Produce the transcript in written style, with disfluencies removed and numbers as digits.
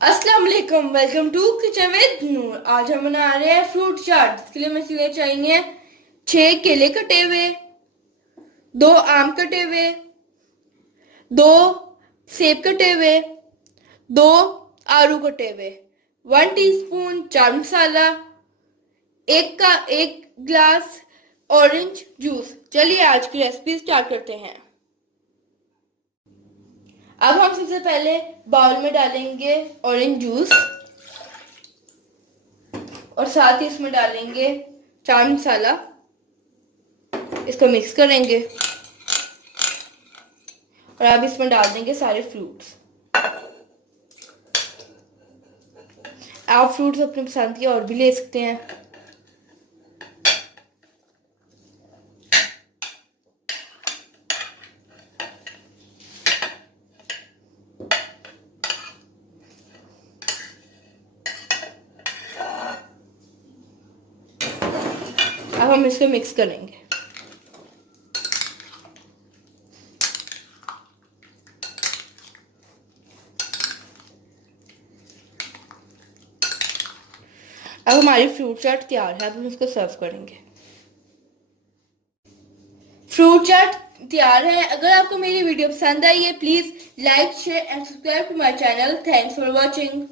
अस्सलाम वालेकुम, welcome to kitchen with नूर। आज हम बना रहे हैं फ्रूट चाट। इसके लिए हमें चाहिए 6 केले कटे हुए, 2 आम कटे हुए, 2 सेब कटे हुए, 2 आलू कटे हुए, 1 टीस्पून चाट मसाला, एक ग्लास ऑरेंज जूस। चलिए आज की रेसिपी स्टार्ट करते हैं। अब हम सबसे पहले बाउल में डालेंगे ऑरेंज जूस और साथ ही इसमें डालेंगे चाट मसाला। इसको मिक्स करेंगे और अब इसमें डाल देंगे सारे फ्रूट्स। आप फ्रूट्स अपनी पसंद के और भी ले सकते हैं। अब हम इसको मिक्स करेंगे। अब हमारी फ्रूट चाट तैयार है। अब हम इसको सर्व करेंगे। फ्रूट चाट तैयार है। अगर आपको मेरी वीडियो पसंद आई है, please like share and subscribe to my channel. Thanks for watching.